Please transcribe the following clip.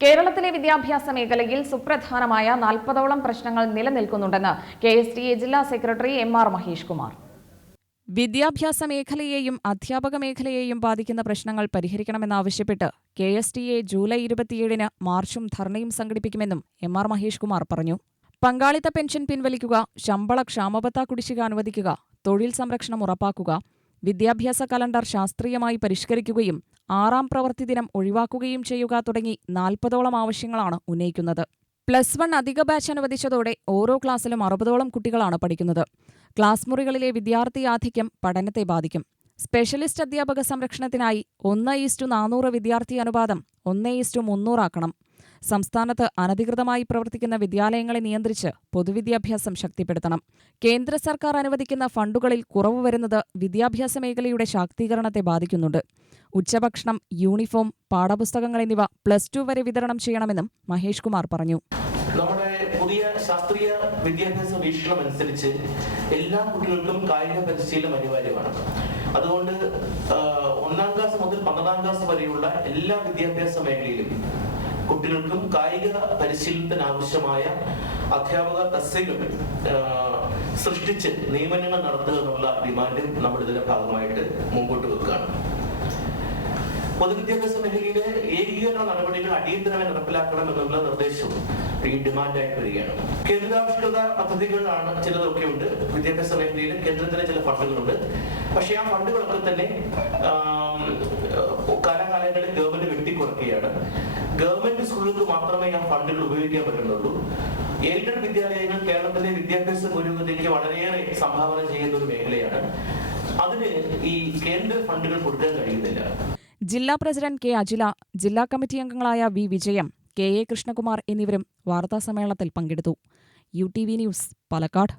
കേരളത്തിലെ വിദ്യാഭ്യാസ മേഖലയിൽ സുപ്രധാനമായ നാൽപ്പതോളം പ്രശ്നങ്ങൾ നിലനിൽക്കുന്നുണ്ടെന്ന് കെ എസ് ടി എ ജില്ലാ secretary M R Mahesh Kumar. വിദ്യാഭ്യാസ മേഖലയെയും അധ്യാപക മേഖലയെയും ബാധിക്കുന്ന പ്രശ്നങ്ങൾ പരിഹരിക്കണമെന്നാവശ്യപ്പെട്ട് K S T A July ഇരുപത്തിയേഴിന് മാർച്ചും ധർണയും സംഘടിപ്പിക്കുമെന്നും എം ആർ മഹേഷ് കുമാർ പറഞ്ഞു. പങ്കാളിത്ത പെൻഷൻ പിൻവലിക്കുക ശമ്പള ക്ഷാമബത്ത കുടിശ്ശിക അനുവദിക്കുക തൊഴിൽ സംരക്ഷണം ഉറപ്പാക്കുക വിദ്യാഭ്യാസ കലണ്ടർ ശാസ്ത്രീയമായി പരിഷ്കരിക്കുകയും ആറാം പ്രവൃത്തി ദിനം ഒഴിവാക്കുകയും ചെയ്യുക തുടങ്ങി നാൽപ്പതോളം ആവശ്യങ്ങളാണ് ഉന്നയിക്കുന്നത്. പ്ലസ് വൺ അധിക ബാച്ച് അനുവദിച്ചതോടെ ഓരോ ക്ലാസ്സിലും അറുപതോളം കുട്ടികളാണ് പഠിക്കുന്നത്. ക്ലാസ് മുറികളിലെ വിദ്യാർത്ഥി ആധിക്യം പഠനത്തെ ബാധിക്കും. സ്പെഷ്യലിസ്റ്റ് അധ്യാപക സംരക്ഷണത്തിനായി ഒന്ന് ഈസ്റ്റു നാനൂറ് വിദ്യാർത്ഥി അനുപാതം ഒന്ന് ഈസ്റ്റു മുന്നൂറാക്കണം സംസ്ഥാനത്ത് അനധികൃതമായി പ്രവർത്തിക്കുന്ന വിദ്യാലയങ്ങളെ നിയന്ത്രിച്ച് പൊതുവിദ്യാഭ്യാസം ശക്തിപ്പെടുത്തണം. കേന്ദ്ര സർക്കാർ അനുവദിക്കുന്ന ഫണ്ടുകളിൽ കുറവ് വരുന്നത് വിദ്യാഭ്യാസ മേഖലയുടെ ശാക്തീകരണത്തെ ബാധിക്കുന്നുണ്ട്. ഉച്ചഭക്ഷണം യൂണിഫോം പാഠപുസ്തകങ്ങൾ എന്നിവ പ്ലസ് ടു വരെ വിതരണം ചെയ്യണമെന്നും മഹേഷ് കുമാർ പറഞ്ഞു. നമ്മുടെ പുതിയ ശാസ്ത്രീയ വിദ്യാഭ്യാസ വീക്ഷണം അനുസരിച്ച് എല്ലാ കുട്ടികൾക്കും കായിക പരിശീലനം അനിവാര്യമാണ്. അതുകൊണ്ട് ഒന്നാം ക്ലാസ് മുതൽ പന്ത്രണ്ടാം ക്ലാസ് വരെയുള്ള എല്ലാ വിദ്യാഭ്യാസ മേഖലയിലും കുട്ടികൾക്കും കായിക പരിശീലനത്തിന് ആവശ്യമായ അധ്യാപക തസ്തികകൾ സൃഷ്ടിച്ച് നിയമനങ്ങൾ നടത്തുക എന്നുള്ള ഡിമാൻഡും നമ്മൾ ഇതിന്റെ ഭാഗമായിട്ട് മുമ്പോട്ട് വെക്കുകയാണ്. പൊതുവിദ്യാഭ്യാസ മേഖലയിലെ ഏകീകരണ നടപടികൾ അടിയന്തരമായി നടപ്പിലാക്കണം എന്നുള്ള നിർദ്ദേശവും ഈ ഡിമാൻഡായിട്ട് വരികയാണ്. കേന്ദ്രാവിഷ്കൃത പദ്ധതികളാണ് ചിലതൊക്കെ ഉണ്ട്. വിദ്യാഭ്യാസ മേഖലയിൽ കേന്ദ്രത്തിലെ ചില ഫണ്ടുകളുണ്ട്. പക്ഷെ ആ ഫണ്ടുകളൊക്കെ തന്നെ കാലാകാലങ്ങളിൽ ഗവൺമെന്റ് വെട്ടിക്കുറക്കുകയാണ്. ഗവൺമെന്റ് സ്കൂളുകൾക്ക് മാത്രമേ ആ ഫണ്ടുകൾ ഉപയോഗിക്കാൻ പറ്റുന്നുള്ളൂ. എയ്ഡഡ് വിദ്യാലയങ്ങൾ കേരളത്തിലെ വിദ്യാഭ്യാസ പുരോഗതിക്ക് വളരെയേറെ സംഭാവന ചെയ്യുന്ന ഒരു മേഖലയാണ്. അതിന് ഈ കേന്ദ്ര ഫണ്ടുകൾ കൊടുക്കാൻ കഴിയുന്നില്ല. ജില്ലാ പ്രസിഡന്റ് കെ അജില ജില്ലാ കമ്മിറ്റി അംഗങ്ങളായ വി വിജയം കെ എ കൃഷ്ണകുമാർ എന്നിവരും വാർത്താസമ്മേളനത്തിൽ പങ്കെടുത്തു. U T V news Palakkad.